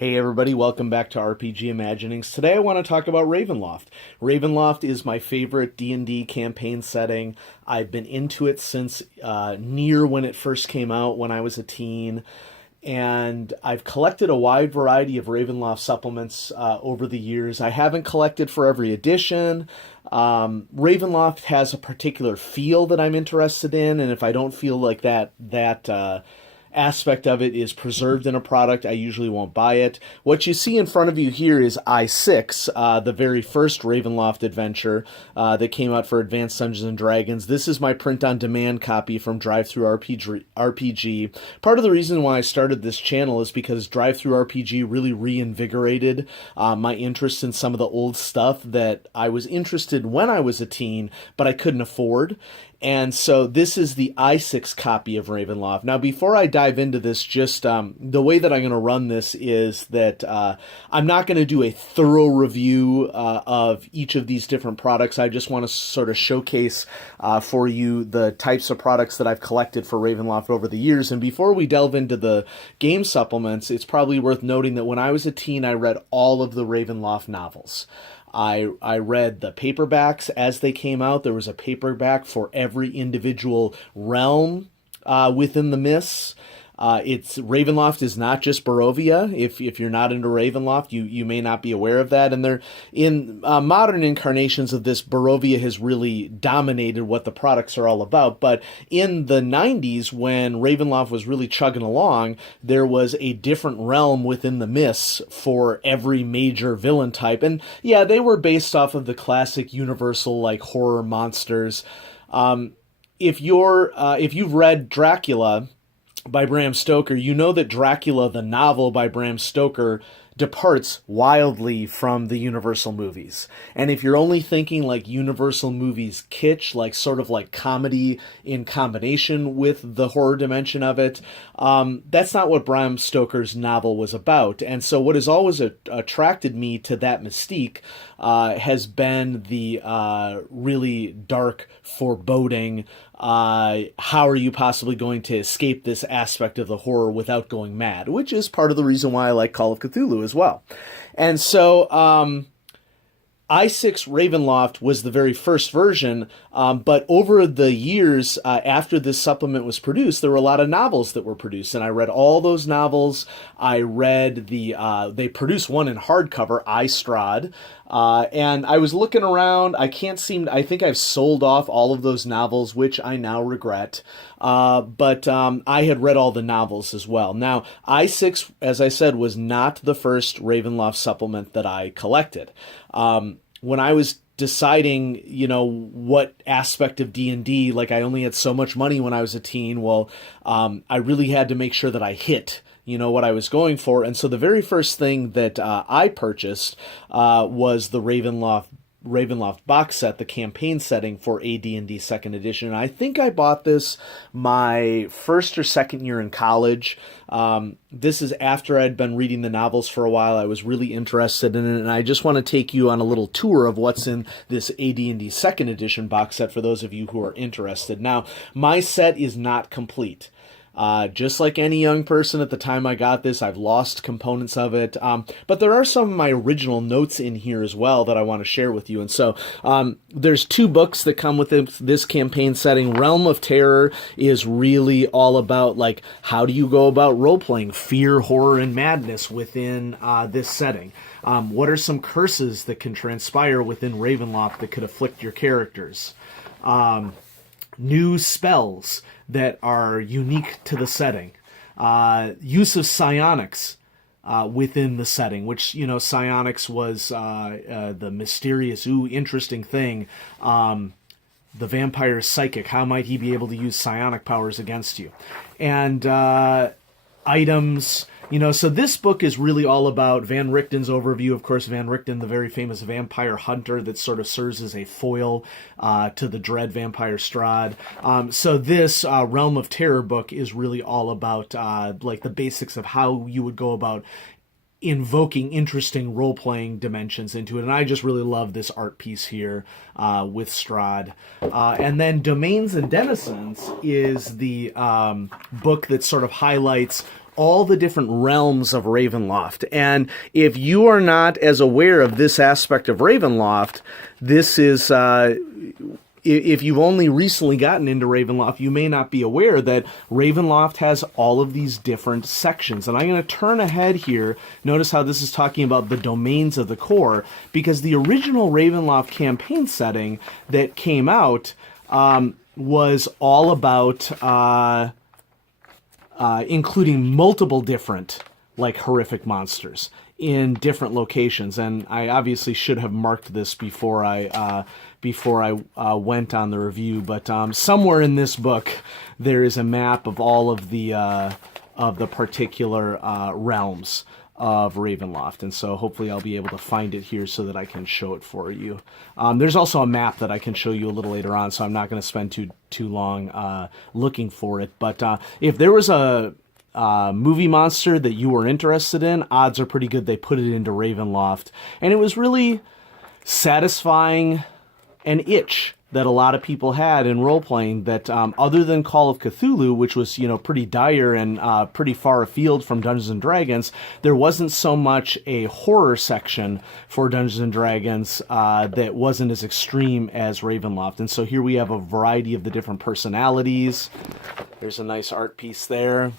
Hey everybody, welcome back to RPG Imaginings. Today I want to talk about Ravenloft. Ravenloft is my favorite D&D campaign setting. I've been into it since near when it first came out when I was a teen, and I've collected a wide variety of Ravenloft supplements over the years. I haven't collected for every edition. Ravenloft has a particular feel that I'm interested in, and if I don't feel like that aspect of it is preserved in a product, I usually won't buy it. What you see in front of you here is I6, the very first Ravenloft adventure that came out for Advanced Dungeons and Dragons. This is my print-on-demand copy from DriveThruRPG. Part of the reason why I started this channel is because DriveThruRPG really reinvigorated my interest in some of the old stuff that I was interested when I was a teen, but I couldn't afford. And so this is the I6 copy of Ravenloft. Now, before I dive into this, just the way that I'm going to run this is that I'm not going to do a thorough review of each of these different products. I just want to sort of showcase for you the types of products that I've collected for Ravenloft over the years. And before we delve into the game supplements, it's probably worth noting that when I was a teen, I read all of the Ravenloft novels. I read the paperbacks as they came out. There was a paperback for every individual realm within the Mists. Ravenloft is not just Barovia. If you're not into Ravenloft, you may not be aware of that. And they're in modern incarnations of this, Barovia has really dominated what the products are all about. But in the 90s, when Ravenloft was really chugging along, there was a different realm within the Mists for every major villain type. And yeah, they were based off of the classic Universal like horror monsters. If you've read Dracula by Bram Stoker, you know that Dracula, the novel by Bram Stoker, departs wildly from the Universal movies. And if you're only thinking like Universal movies kitsch, like sort of like comedy in combination with the horror dimension of it, that's not what Bram Stoker's novel was about. And so what has always attracted me to that mystique has been the really dark, foreboding, how are you possibly going to escape this aspect of the horror without going mad, which is part of the reason why I like Call of Cthulhu as well. And so I6 Ravenloft was the very first version, but over the years after this supplement was produced, there were a lot of novels that were produced, and I read all those novels. I read they produced one in hardcover, Strada, and I was looking around. I think I've sold off all of those novels, which I now regret. But I had read all the novels as well. Now, I6, as I said, was not the first Ravenloft supplement that I collected. When I was deciding, what aspect of D&D, like I only had so much money when I was a teen, I really had to make sure that I hit what I was going for. And so the very first thing that I purchased was the Ravenloft box set, the campaign setting for AD&D 2nd edition. And I think I bought this my first or second year in college. This is after I'd been reading the novels for a while. I was really interested in it, and I just want to take you on a little tour of what's in this AD&D 2nd edition box set for those of you who are interested. Now, my set is not complete. Just like any young person at the time I got this, I've lost components of it. But there are some of my original notes in here as well that I want to share with you. And so there's two books that come with this campaign setting. Realm of Terror is really all about, like, how do you go about role-playing fear, horror, and madness within this setting? What are some curses that can transpire within Ravenloft that could afflict your characters? New spells that are unique to the setting. Use of psionics within the setting, which, psionics was the mysterious, interesting thing. The vampire's psychic. How might he be able to use psionic powers against you? And items. So this book is really all about Van Richten's overview. Of course, Van Richten, the very famous vampire hunter that sort of serves as a foil to the dread vampire Strahd. So this Realm of Terror book is really all about like the basics of how you would go about invoking interesting role-playing dimensions into it. And I just really love this art piece here with Strahd. And then Domains and Denizens is the book that sort of highlights all the different realms of Ravenloft. And if you are not as aware of this aspect of Ravenloft, this is... if you've only recently gotten into Ravenloft, you may not be aware that Ravenloft has all of these different sections. And I'm going to turn ahead here. Notice how this is talking about the domains of the core, because the original Ravenloft campaign setting that came out was all about including multiple different, like, horrific monsters in different locations. And I obviously should have marked this before I went on the review, but somewhere in this book there is a map of all of the particular realms of Ravenloft, and so hopefully I'll be able to find it here so that I can show it for you. There's also a map that I can show you a little later on, so I'm not going to spend too long looking for it. But if there was a movie monster that you were interested in, odds are pretty good they put it into Ravenloft, and it was really satisfying an itch that a lot of people had in role-playing, that other than Call of Cthulhu, which was, pretty dire and pretty far afield from Dungeons & Dragons, there wasn't so much a horror section for Dungeons & Dragons that wasn't as extreme as Ravenloft. And so here we have a variety of the different personalities. There's a nice art piece there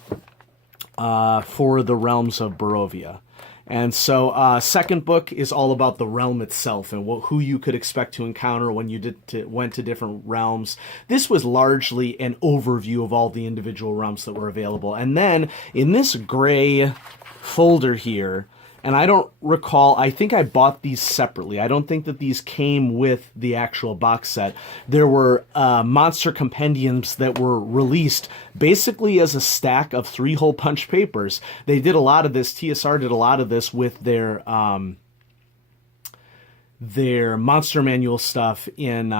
for the realms of Barovia. And so second book is all about the realm itself and who you could expect to encounter when you went to different realms. This was largely an overview of all the individual realms that were available. And then in this gray folder here, and I don't recall, I think I bought these separately. I don't think that these came with the actual box set. There were monster compendiums that were released basically as a stack of 3-hole punch papers. They did a lot of this, TSR did a lot of this with their monster manual stuff in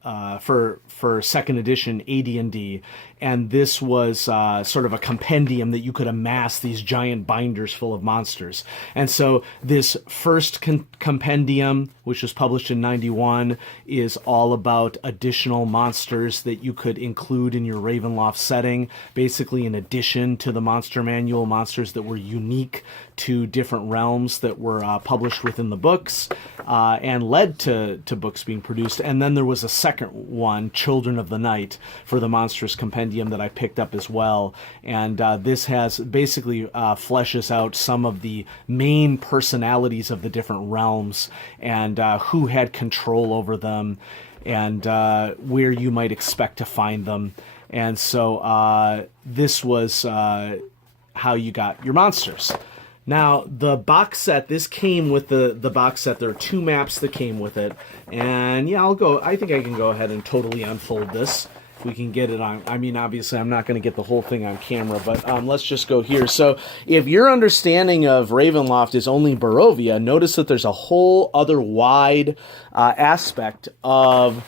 for second edition AD&D, and this was sort of a compendium that you could amass these giant binders full of monsters. And so this first compendium, which was published in 91, is all about additional monsters that you could include in your Ravenloft setting, basically in addition to the monster manual, monsters that were unique to different realms that were published within the books and led to books being produced. And then there was a second one, Children of the Night, for the Monstrous Compendium that I picked up as well. And this has basically fleshes out some of the main personalities of the different realms and who had control over them and where you might expect to find them. And so this was how you got your monsters. Now, the box set, this came with the box set. There are 2 maps that came with it. And yeah, I think I can go ahead and totally unfold this. If we can get it on. I mean, obviously, I'm not going to get the whole thing on camera, but let's just go here. So if your understanding of Ravenloft is only Barovia, notice that there's a whole other wide aspect of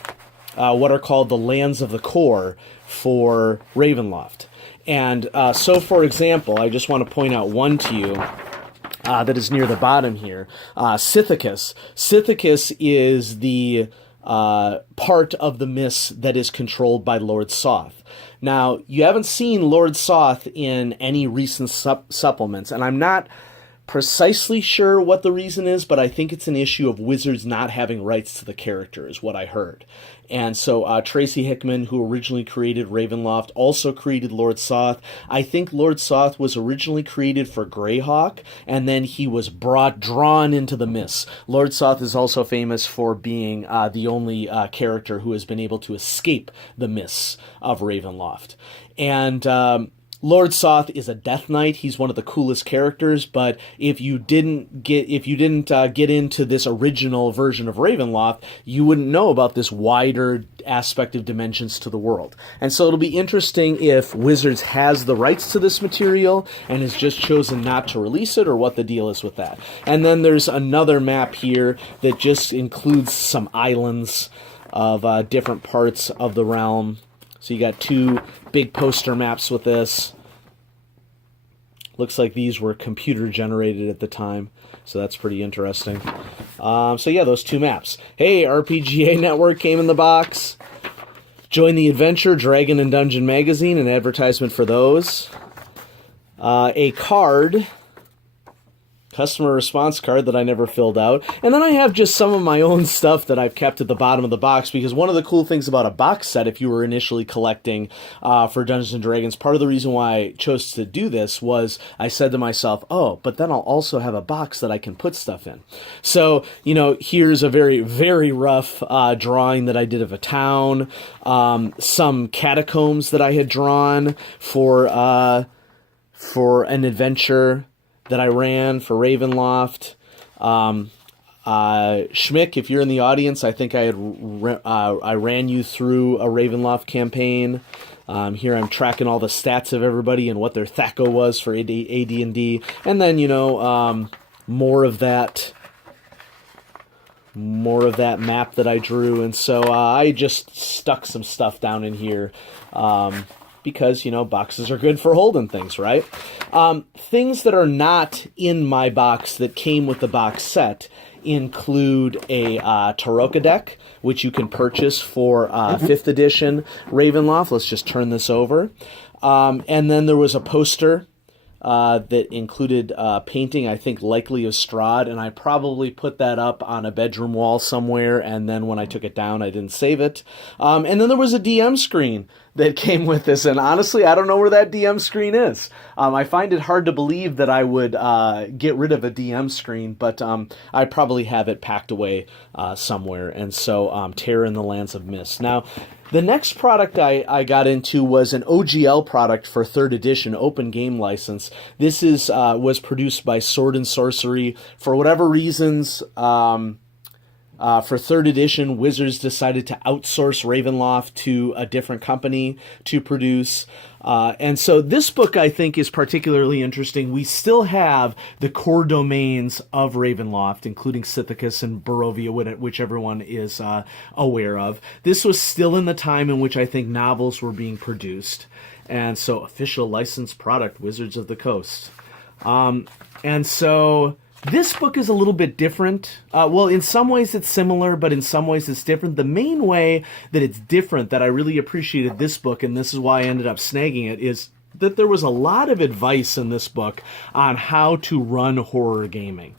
what are called the lands of the core for Ravenloft. And so, for example, I just want to point out one to you that is near the bottom here. Scythicus. Scythicus is the part of the mist that is controlled by Lord Soth. Now, you haven't seen Lord Soth in any recent supplements, and I'm not precisely sure what the reason is, but I think it's an issue of Wizards not having rights to the character, is what I heard. And so Tracy Hickman, who originally created Ravenloft, also created Lord Soth. I think Lord Soth was originally created for Greyhawk, and then he was drawn into the mists. Lord Soth is also famous for being the only character who has been able to escape the mists of Ravenloft. And Lord Soth is a Death Knight. He's one of the coolest characters, but if you didn't get into this original version of Ravenloft, you wouldn't know about this wider aspect of dimensions to the world. And so it'll be interesting if Wizards has the rights to this material and has just chosen not to release it, or what the deal is with that. And then there's another map here that just includes some islands of different parts of the realm. So you got 2 big poster maps with this. Looks like these were computer generated at the time, so that's pretty interesting. So yeah, those 2 maps. Hey, RPGA Network came in the box. Join the adventure, Dragon and Dungeon Magazine, an advertisement for those. a card, customer response card that I never filled out. And then I have just some of my own stuff that I've kept at the bottom of the box, because one of the cool things about a box set, if you were initially collecting for Dungeons & Dragons, part of the reason why I chose to do this was I said to myself, oh, but then I'll also have a box that I can put stuff in. So, here's a very, very rough drawing that I did of a town, some catacombs that I had drawn for an adventure that I ran for Ravenloft. Schmick, if you're in the audience, I think I ran you through a Ravenloft campaign. Here I'm tracking all the stats of everybody and what their THACO was for AD&D. And then, more of that map that I drew. And so I just stuck some stuff down in here. Because, boxes are good for holding things, right? Things that are not in my box that came with the box set include a Taroka deck, which you can purchase for 5th edition Ravenloft. Let's just turn this over. And then there was a poster that included painting, I think likely of Strada, and I probably put that up on a bedroom wall somewhere, and then when I took it down, I didn't save it. And then there was a DM screen that came with this, and honestly, I don't know where that DM screen is. I find it hard to believe that I would get rid of a DM screen, but I probably have it packed away somewhere, and so Terror in the Lands of Mist. Now, the next product I got into was an OGL product for 3rd edition, open game license. This was produced by Sword and Sorcery. For whatever reasons, for 3rd edition, Wizards decided to outsource Ravenloft to a different company to produce. And so this book, I think, is particularly interesting. We still have the core domains of Ravenloft, including Sithicus and Barovia, which everyone is aware of. This was still in the time in which I think novels were being produced. And so official licensed product, Wizards of the Coast. And so this book is a little bit different. Well, in some ways it's similar, but in some ways it's different. The main way that it's different that I really appreciated this book, and this is why I ended up snagging it, is that there was a lot of advice in this book on how to run horror gaming.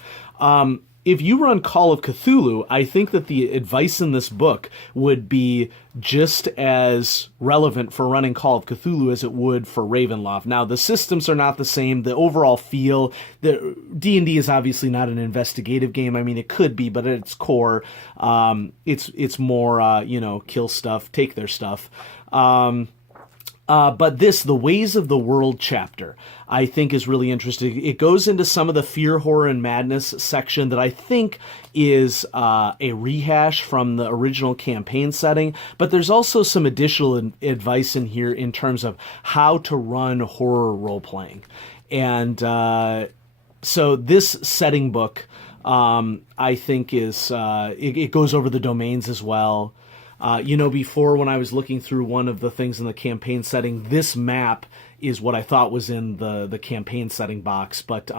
If you run Call of Cthulhu, I think that the advice in this book would be just as relevant for running Call of Cthulhu as it would for Ravenloft. Now, the systems are not the same. The overall feel, the D&D is obviously not an investigative game. I mean, it could be, but at its core, it's more, kill stuff, take their stuff. But the Ways of the World chapter, I think is really interesting. It goes into some of the fear, horror, and madness section that I think is a rehash from the original campaign setting. But there's also some additional advice in here in terms of how to run horror role-playing. And so this setting book, I think is, it goes over the domains as well. Before when I was looking through one of the things in the campaign setting, this map is what I thought was in the campaign setting box, but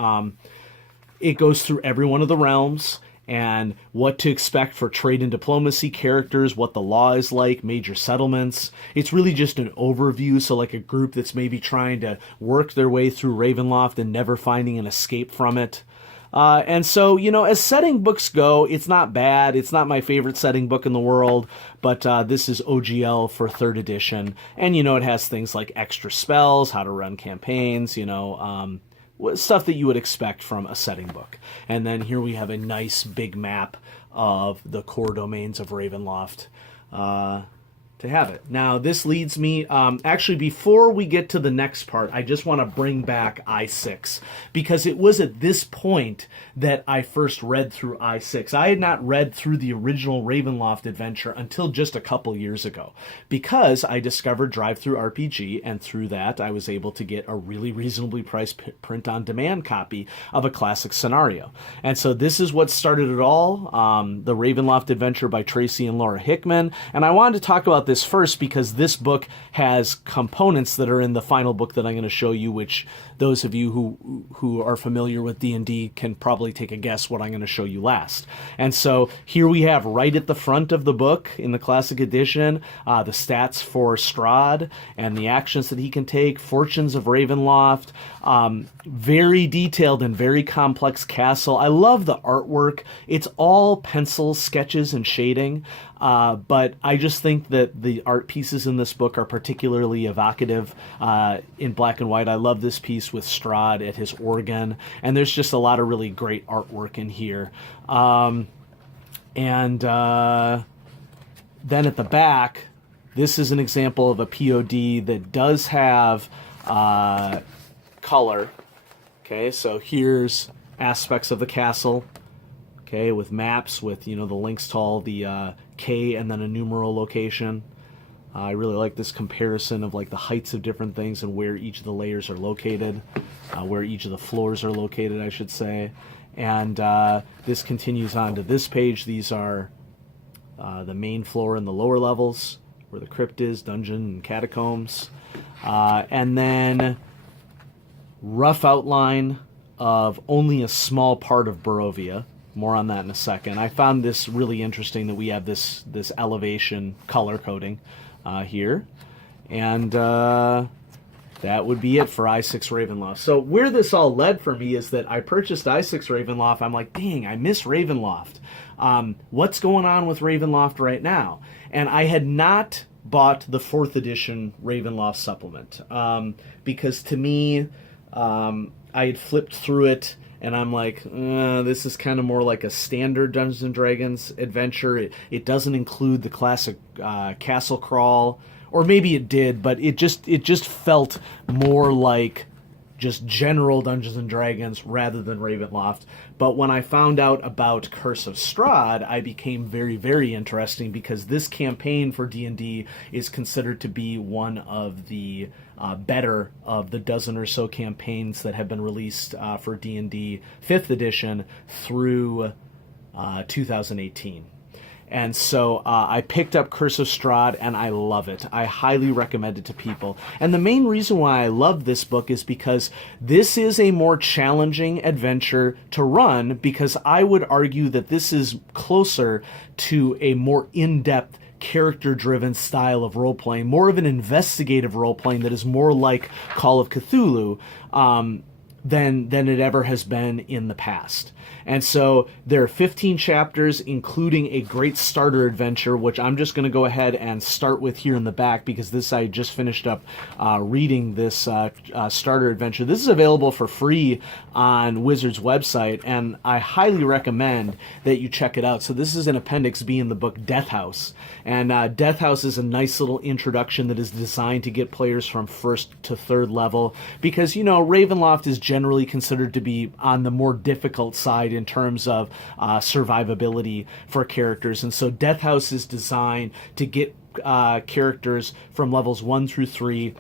it goes through every one of the realms and what to expect for trade and diplomacy characters, what the law is like, major settlements. It's really just an overview, so like a group that's maybe trying to work their way through Ravenloft and never finding an escape from it. And so, as setting books go, it's not bad. It's not my favorite setting book in the world, but this is OGL for 3rd edition. And, it has things like extra spells, how to run campaigns, stuff that you would expect from a setting book. And then here we have a nice big map of the core domains of Ravenloft. To have it. Now, this leads me, actually, before we get to the next part, I just want to bring back I-6, because it was at this point that I first read through I-6. I had not read through the original Ravenloft adventure until just a couple years ago, because I discovered Drive-Thru RPG, and through that, I was able to get a really reasonably priced print-on-demand copy of a classic scenario. And so this is what started it all, the Ravenloft adventure by Tracy and Laura Hickman, and I wanted to talk about this this first because this book has components that are in the final book that I'm going to show you, which those of you who are familiar with D&D can probably take a guess what I'm going to show you last. And so here we have right at the front of the book in the Classic Edition, the stats for Strahd and the actions that he can take, Fortunes of Ravenloft, very detailed and very complex castle. I love the artwork. It's all pencil sketches and shading, but I just think that the art pieces in this book are particularly evocative in black and white. I love this piece with Strahd at his organ, and there's just a lot of really great artwork in here. Then at the back, this is an example of a POD that does have color. Okay, so here's aspects of the castle, okay, with maps, with, you know, the links to all the K and then a numeral location. I really like this comparison of like the heights of different things and where each of the layers are located, where each of the floors are located, I should say. And this continues on to this page. These are the main floor and the lower levels, where the crypt is, dungeon and catacombs. And then rough outline of only a small part of Barovia. More on that in a second. I found this really interesting that we have this elevation color coding here. And that would be it for I6 Ravenloft. So where this all led for me is that I purchased I6 Ravenloft. I'm like, dang, I miss Ravenloft. What's going on with Ravenloft right now? And I had not bought the 4th edition Ravenloft supplement because to me, I had flipped through it and I'm like, this is kind of more like a standard Dungeons and Dragons adventure. It doesn't include the classic castle crawl, or maybe it did, but it just felt more like just general Dungeons and Dragons rather than Ravenloft. But when I found out about Curse of Strahd, I became very, very interesting because this campaign for D&D is considered to be one of the better of the dozen or so campaigns that have been released for D&D 5th edition through 2018. And so I picked up Curse of Strahd, and I love it. I highly recommend it to people. And the main reason why I love this book is because this is a more challenging adventure to run, because I would argue that this is closer to a more in-depth character-driven style of role-playing, more of an investigative role-playing that is more like Call of Cthulhu than it ever has been in the past. And so there are 15 chapters, including a great starter adventure, which I'm just going to go ahead and start with here in the back, because this I just finished up reading this starter adventure. This is available for free on Wizards' website, and I highly recommend that you check it out. So this is an Appendix B in the book Death House. And Death House is a nice little introduction that is designed to get players from 1st to 3rd level, because, you know, Ravenloft is generally considered to be on the more difficult side in terms of survivability for characters. And so Death House is designed to get characters from levels 1 through 3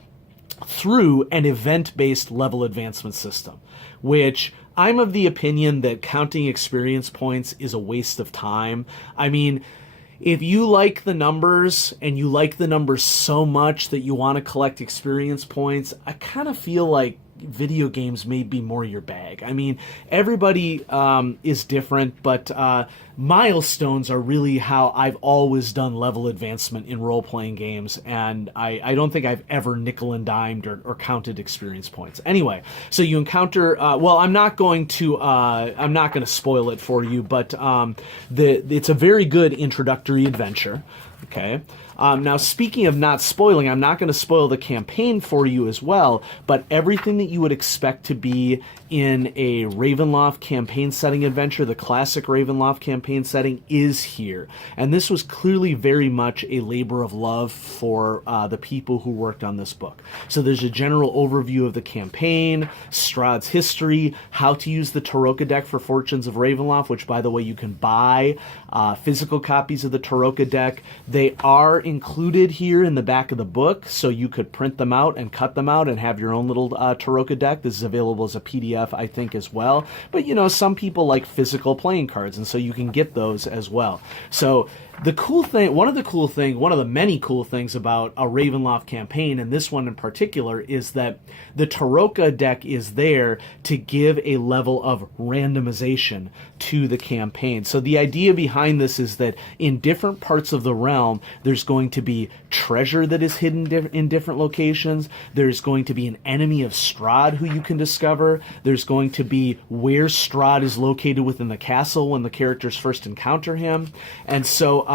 through an event-based level advancement system, which I'm of the opinion that counting experience points is a waste of time. I mean, if you like the numbers and you like the numbers so much that you want to collect experience points, I kind of feel like video games may be more your bag. I mean, everybody is different, but milestones are really how I've always done level advancement in role-playing games, and I don't think I've ever nickel and dimed or counted experience points. Anyway, so you encounter, well, I'm not going to spoil it for you, but it's a very good introductory adventure. Okay. Now, speaking of not spoiling, I'm not going to spoil the campaign for you as well, but everything that you would expect to be in a Ravenloft campaign setting adventure, the classic Ravenloft campaign setting, is here. And this was clearly very much a labor of love for the people who worked on this book. So there's a general overview of the campaign, Strahd's history, how to use the Taroka deck for Fortunes of Ravenloft, which, by the way, you can buy physical copies of the Taroka deck. They are included here in the back of the book, so you could print them out and cut them out and have your own little Taroka deck. This is available as a PDF, I think, as well. But, you know, some people like physical playing cards, and so you can get those as well. So The cool thing, one of the many cool things about a Ravenloft campaign, and this one in particular, is that the Taroka deck is there to give a level of randomization to the campaign. So the idea behind this is that in different parts of the realm, there's going to be treasure that is hidden in different locations. There's going to be an enemy of Strahd who you can discover. There's going to be where Strahd is located within the castle when the characters first encounter him. And so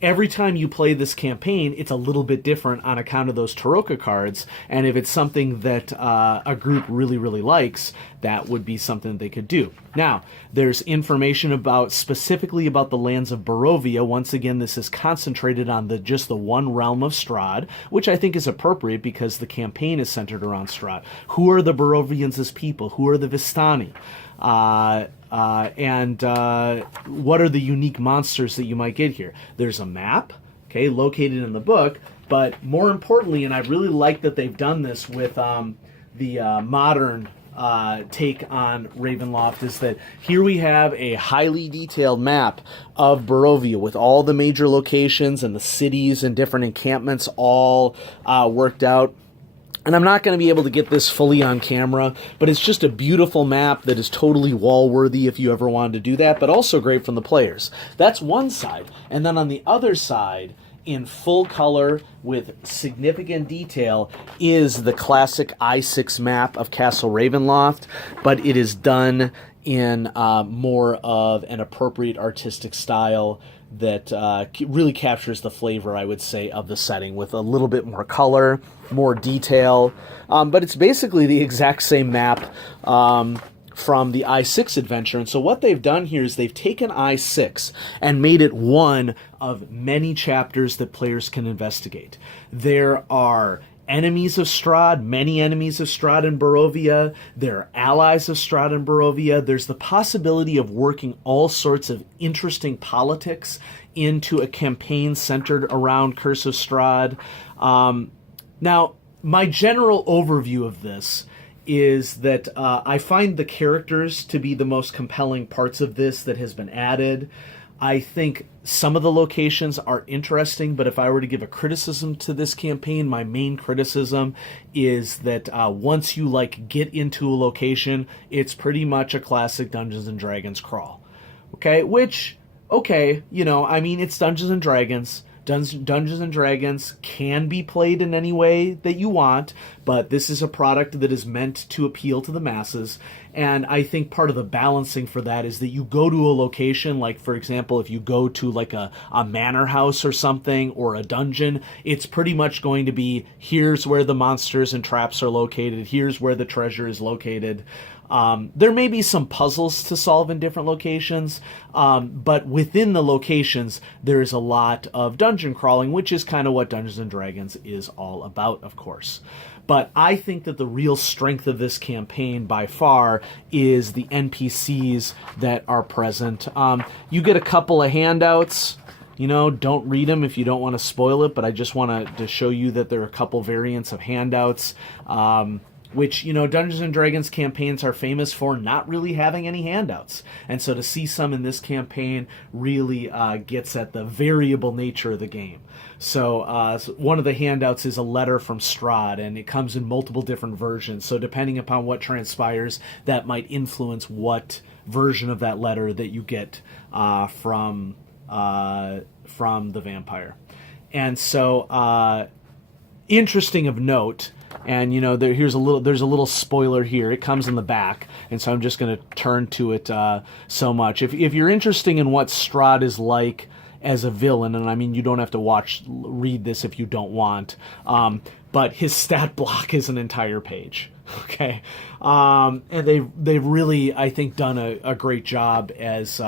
every time you play this campaign, it's a little bit different on account of those Taroka cards. And if it's something that a group really, really likes, that would be something they could do. Now, there's information specifically about the lands of Barovia. Once again, this is concentrated on just the one realm of Strahd, which I think is appropriate because the campaign is centered around Strahd. Who are the Barovians as people? Who are the Vistani? And what are the unique monsters that you might get here? There's a map, okay, located in the book, but more importantly, and I really like that they've done this with the modern take on Ravenloft, is that here we have a highly detailed map of Barovia with all the major locations and the cities and different encampments all worked out. And I'm not going to be able to get this fully on camera, but it's just a beautiful map that is totally wall-worthy if you ever wanted to do that, but also great from the players. That's one side. And then on the other side, in full color with significant detail, is the classic I6 map of Castle Ravenloft, but it is done in more of an appropriate artistic style that really captures the flavor, I would say, of the setting with a little bit more color, more detail. But it's basically the exact same map from the I6 adventure. And so what they've done here is they've taken I6 and made it one of many chapters that players can investigate. There are enemies of Strahd, many enemies of Strahd and Barovia. There are allies of Strahd and Barovia. There's the possibility of working all sorts of interesting politics into a campaign centered around Curse of Strahd. Now, my general overview of this is that I find the characters to be the most compelling parts of this that has been added. I think some of the locations are interesting, but if I were to give a criticism to this campaign, my main criticism is that once you get into a location, it's pretty much a classic Dungeons and Dragons crawl. Okay, it's Dungeons and Dragons. Dungeons and Dragons can be played in any way that you want, but this is a product that is meant to appeal to the masses. And I think part of the balancing for that is that you go to a location, like, for example, if you go to a manor house or something, or a dungeon, it's pretty much going to be, here's where the monsters and traps are located, here's where the treasure is located. There may be some puzzles to solve in different locations, but within the locations, there is a lot of dungeon crawling, which is kind of what Dungeons & Dragons is all about, of course. But I think that the real strength of this campaign, by far, is the NPCs that are present. You get a couple of handouts. Don't read them if you don't want to spoil it, but I just want to show you that there are a couple variants of handouts. Which, Dungeons & Dragons campaigns are famous for not really having any handouts. And so to see some in this campaign really gets at the variable nature of the game. So one of the handouts is a letter from Strahd, and it comes in multiple different versions. So depending upon what transpires, that might influence what version of that letter that you get from the vampire. And so interesting of note. And there's a little spoiler here. It comes in the back, and so I'm just going to turn to it so much. If you're interested in what Strahd is like as a villain, and I mean you don't have to read this if you don't want, but his stat block is an entire page. Okay, and they've really, I think, done a great job as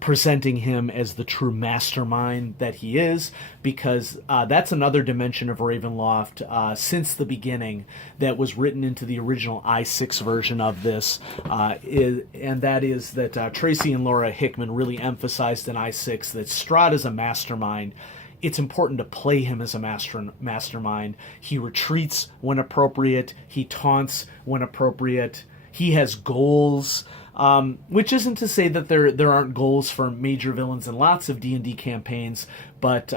presenting him as the true mastermind that he is, because that's another dimension of Ravenloft since the beginning that was written into the original I6 version of this, and that is that Tracy and Laura Hickman really emphasized in I6 that Strahd is a mastermind. It's important to play him as a mastermind. He retreats when appropriate. He taunts when appropriate. he has goals. Which isn't to say that there aren't goals for major villains in lots of D&D campaigns, but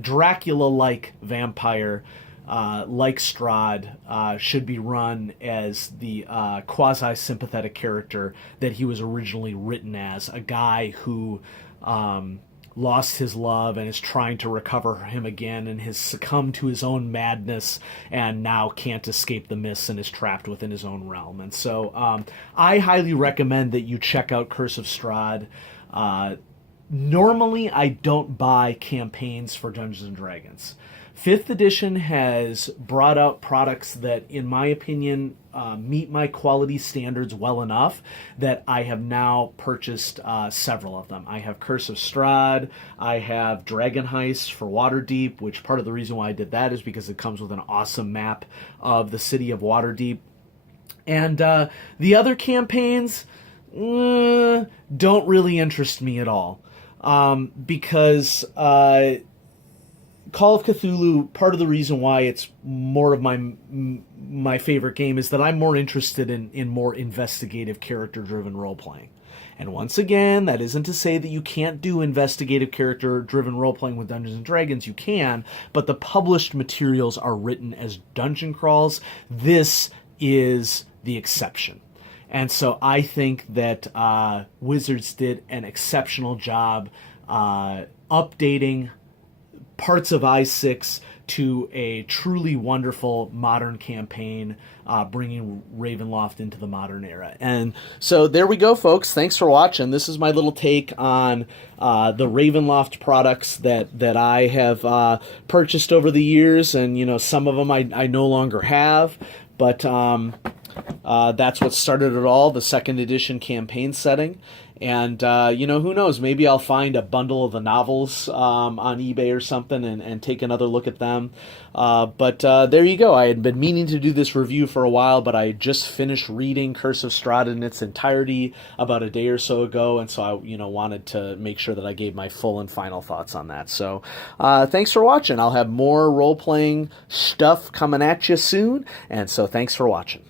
Dracula-like vampire, like Strahd, should be run as the quasi-sympathetic character that he was originally written as, a guy who lost his love and is trying to recover him again and has succumbed to his own madness and now can't escape the mists and is trapped within his own realm. And so I highly recommend that you check out Curse of Strahd. Normally, I don't buy campaigns for Dungeons & Dragons. 5th edition has brought out products that, in my opinion, meet my quality standards well enough that I have now purchased several of them. I have Curse of Strahd, I have Dragon Heist for Waterdeep, which part of the reason why I did that is because it comes with an awesome map of the city of Waterdeep. And the other campaigns don't really interest me at all. Because Call of Cthulhu, part of the reason why it's more of my favorite game is that I'm more interested in more investigative, character-driven role-playing. And once again, that isn't to say that you can't do investigative, character-driven role-playing with Dungeons & Dragons. You can, but the published materials are written as dungeon crawls. This is the exception. And so I think that Wizards did an exceptional job updating parts of I6 to a truly wonderful modern campaign, bringing Ravenloft into the modern era. And so there we go, folks. Thanks for watching. This is my little take on the Ravenloft products that I have purchased over the years. And, you know, some of them I no longer have, but that's what started it all, the 2nd edition campaign setting. And, you know, who knows, maybe I'll find a bundle of the novels on eBay or something and take another look at them. But there you go. I had been meaning to do this review for a while, but I just finished reading Curse of Strahd in its entirety about a day or so ago, and so I, you know, wanted to make sure that I gave my full and final thoughts on that. So thanks for watching. I'll have more role-playing stuff coming at you soon, and so thanks for watching.